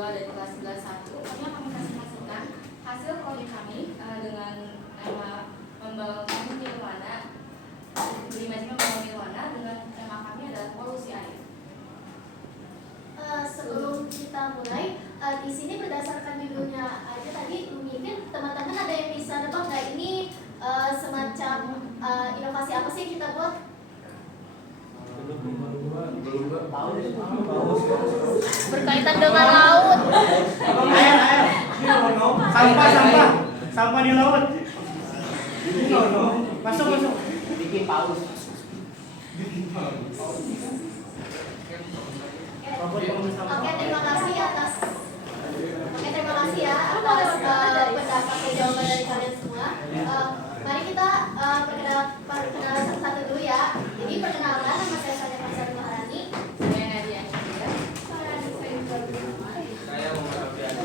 2 dari kelas 11 1, kami akan menyaksikan hasil proyek kami dengan tema membangun nirwana, berimajinasi membangun nirwana dengan tema kami adalah polusi air. Sebelum kita mulai, di sini berdasarkan judulnya aja tadi, mungkin teman-teman ada yang bisa nebak nggak ini semacam inovasi apa sih kita buat? Berkaitan dengan laut. Sampah di laut. Masuk. Bikin paus. Oke, terima kasih atas pendapat dan jawaban dari kalian semua. Mari kita perkenalan satu-satu dulu ya. Jadi perkenalan, nama saya Sanya Farsari Maharani. Saya Nadia. Saya Muhammad Alfiano.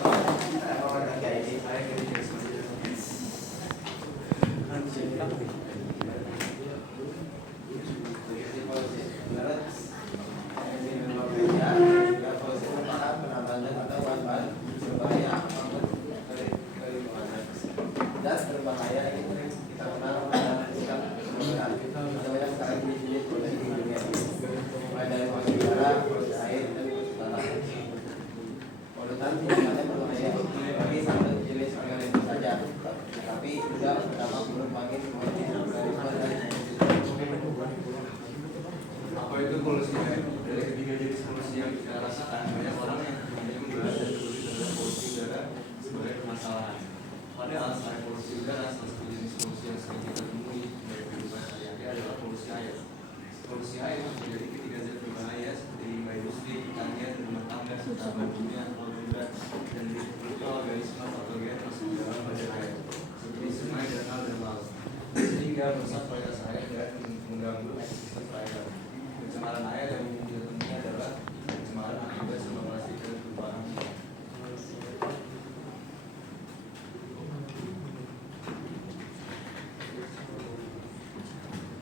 dan berbahaya ini kita kenal pada sikap banyak sekali di sini polusi di dunia ini, mulai dari polusi udara, polusi air, dan polusi tanah. Polutan tidak hanya berbahaya bagi satu jenis organisme saja, tapi juga berdampak buruk bagi semuanya dari Apa itu polusi air? Dari ketiga jenis polusi yang kita rasakan, banyak orang yang hanya membahas dan peduli terhadap polusi udara sebagai permasalahan. Padahal selain polusi udara, salah satu jenis polusi yang sering kita temui dari kehidupan sehari-hari adalah polusi air. Polusi air menjadi ketiga zat berbahaya seperti limbah industri, pertanian, rumah tangga, serta bakunya, laut udara, dan diperlukan organisme patogen masuk ke dalam badan air, seperti sungai, danau, dan laut, sehingga merusak kualitas air dan mengganggu ekosistem perairan. Pencemaran air yang kita temui adalah pencemaran akibat sampah plastik dan tumpahan minyak.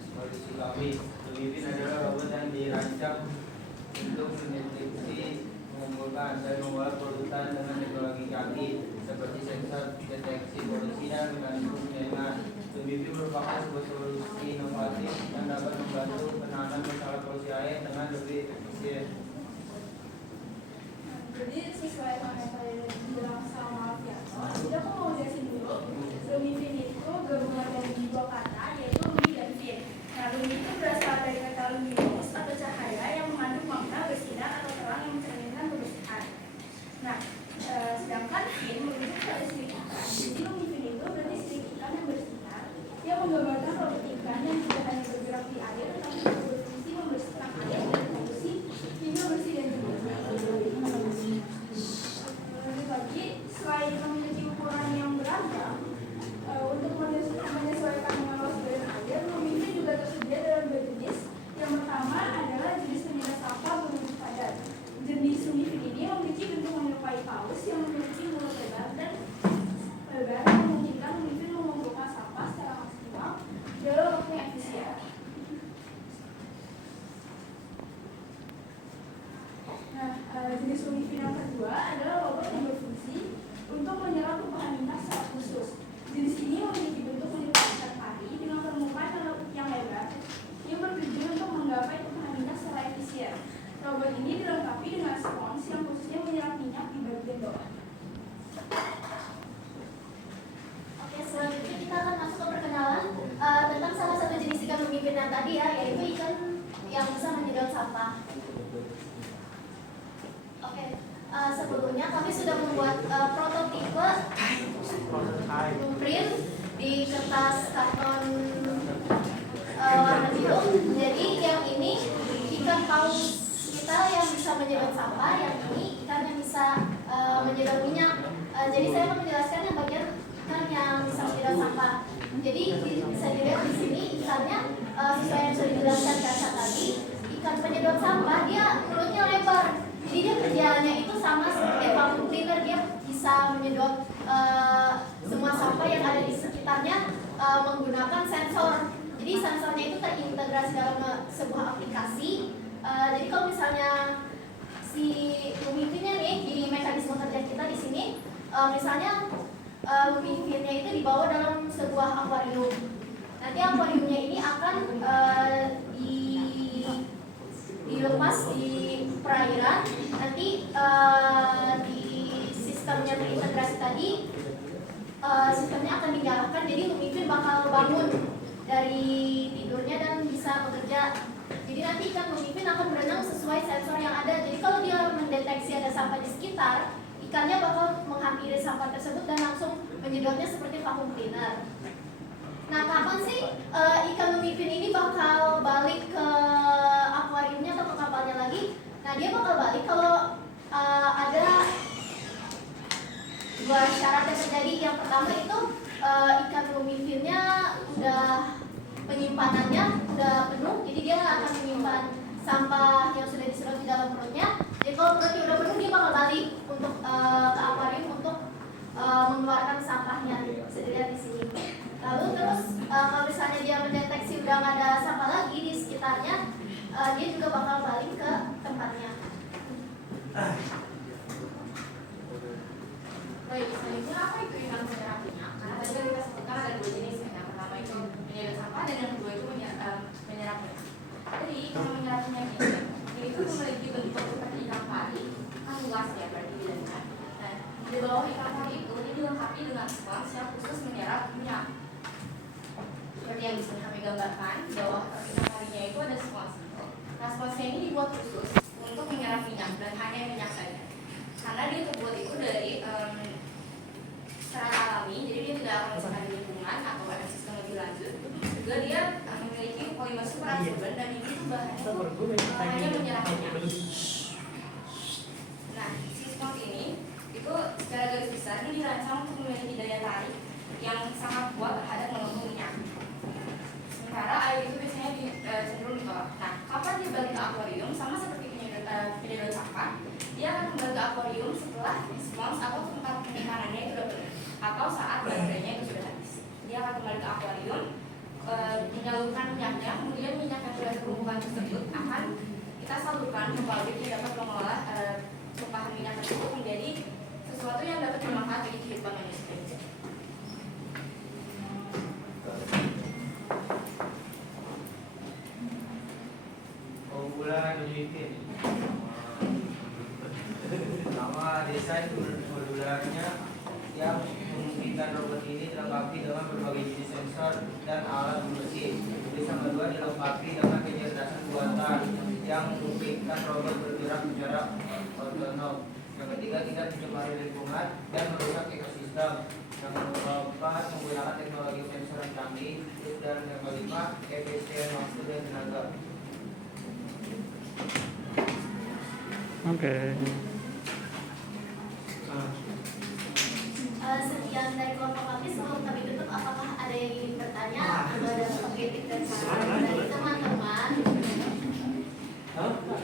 Solusi kami, pemimpin adalah robot yang dirancang untuk mendeteksi, mengumpulkan dan mengolah polutan dengan teknologi canggih seperti sensor deteksi polusi dan mekanisme penyelenggara. Pemimpin merupakan sebuah solusi inovatif yang dapat membantu penanganan masalah polusi air dengan lebih efisien. Jadi sesuai apa yang saya bilang sama Alfiano, jadi aku mau jelasin dulu. Lumifin itu gabungan dari dua kata, yaitu lumi dan fin. Nah, lumi itu berasal dari kata luminous atau cahaya yang mengandung makna bersinar atau terang yang mencerminkan kebersihan. Nah, sedangkan fin merujuk ke listrik ikan. Jadi lumifin itu berarti listrik ikan yang bersinar, yang menggambarkan robot ikan yang tidak hanya bergerak di air, tetapi juga berfungsi membersihkan air dan polusi hingga bersih dan jernih. Lagi, selain memiliki ukuran yang beragam, untuk menyesuaikan dengan luas badan air, lumifin juga tersedia dalam dua jenis. Yang pertama adalah jenis penyedot sampah berbentuk padat. Jenis lumifin ini memiliki bentuk menyerupai paus yang memiliki mulut lebar dan memungkinkan lumifin mengumpulkan sampah secara maksimal dalam waktu yang efisien. Nah, jenis lumifin yang kedua adalah robot yang berfungsi untuk menyerap tumpahan minyak secara khusus. Jenis ini memiliki bentuk menyerupai ikan pari dengan permukaan yang lebar yang bertujuan untuk menggapai tumpahan minyak secara efisien. Robot ini dilengkapi dengan spons yang khususnya menyerap minyak di bagian bawah. Oke, selanjutnya kita akan masuk ke perkenalan tentang salah satu jenis ikan lumifin yang tadi ya, yaitu ikan yang bisa menyedot sampah. Oke, sebelumnya kami sudah membuat prototipe print di kertas karton warna biru. Jadi yang ini ikan paus kita yang bisa menyedot sampah, yang ini ikan yang bisa menyedot minyak. Jadi saya akan menjelaskan yang bagian ikan yang bisa menyedot sampah. Jadi bisa dilihat di sini ikannya sesuai yang sudah dijelaskan Kaca tadi. Ikan penyedot sampah dia mulutnya lebar. Jadi dia kerjanya itu sama seperti vacuum cleaner, dia bisa menyedot semua sampah yang ada di sekitarnya menggunakan sensor. Jadi sensornya itu terintegrasi dalam sebuah aplikasi. Jadi kalau misalnya si lumifinnya nih di mekanisme misalnya Lumifinnya itu dibawa dalam sebuah akuarium. Nanti akuariumnya ini akan dilepas di perairan. Nanti di sistemnya terintegrasi tadi, sistemnya akan dinyalakan. Jadi Lumifin bakal bangun dari tidurnya dan bisa bekerja. Jadi nanti ikan Lumifin akan berenang sesuai sensor yang ada. Jadi kalau dia mendeteksi ada sampah di sekitar, ikannya bakal menghampiri sampah tersebut dan langsung menyedotnya seperti vacuum cleaner. Nah, kapan sih ikan Lumifin ini bakal balik ke akuariumnya atau ke kapalnya lagi? Nah, dia bakal balik kalau ada dua syarat yang terjadi. Yang pertama itu ikan Lumifinnya udah penyimpanannya udah penuh, jadi dia nggak akan menyimpan sampah yang sudah diserap di dalam perutnya. Jadi kalau perutnya udah penuh, dia bakal balik untuk ke akuarium untuk mengeluarkan sampahnya. Bisa dilihat di sini. Lalu terus kalau misalnya dia mendeteksi udah nggak ada sampah lagi di sekitarnya, dia juga bakal balik ke tempatnya. Baik, selanjutnya apa itu ikan penyerap minyak? Karena tadi kita sebutkan ada dua jenis. Yang pertama itu menyedot sampah dan yang kedua itu menyerap minyak. Jadi ikan menyerap minyak ini itu memiliki bentuk seperti ikan pari, kan luas ya berarti bidangnya. Nah, di bawah ikan pari itu ini dilengkapi dengan spons yang khusus menyerap minyak. Seperti yang bisa kami gambarkan, di bawah ikan parinya itu ada spons. Nah, sponsnya ini dibuat khusus untuk menyerap minyak dan hanya minyak saja. Karena dia terbuat itu dari secara alami, jadi dia tidak akan merusak di lingkungan atau ada sistem lebih lanjut. Juga dia memiliki polimer super absorben dan ini tuh bahannya menyerap minyak. Nah, si spons ini itu secara garis besar ini dirancang untuk memiliki daya tarik yang sangat kuat terhadap molekul minyak. Sementara air itu biasanya cenderung ditolak. Nah, kapan dia balik ke akuarium sama seperti penyedot sampah, dia akan kembali ke akuarium setelah spons atau tempat penyimpanannya itu sudah penuh atau saat baterainya itu sudah habis. Dia akan kembali ke akuarium, menyalurkan minyaknya, kemudian minyak yang sudah terkumpulkan tersebut akan kita salurkan ke pabrik yang dapat mengolah tumpahan minyak tersebut menjadi sesuatu yang dapat bermanfaat bagi kehidupan manusia. Keunggulan Lumifin. Nama desain modularnya yang memungkinkan robot ini dilengkapi dengan berbagai jenis sensor dan alat pembersih. Terus yang kedua dilengkapi dengan kecerdasan buatan yang memungkinkan robot bergerak secara otonom. Yang ketiga tidak mencemari lingkungan dan merusak ekosistem. Yang keempat menggunakan teknologi sensor yang canggih. Dan yang kelima efisien waktu dan tenaga. Oke. Sekian dari kelompok kami, sebelum kami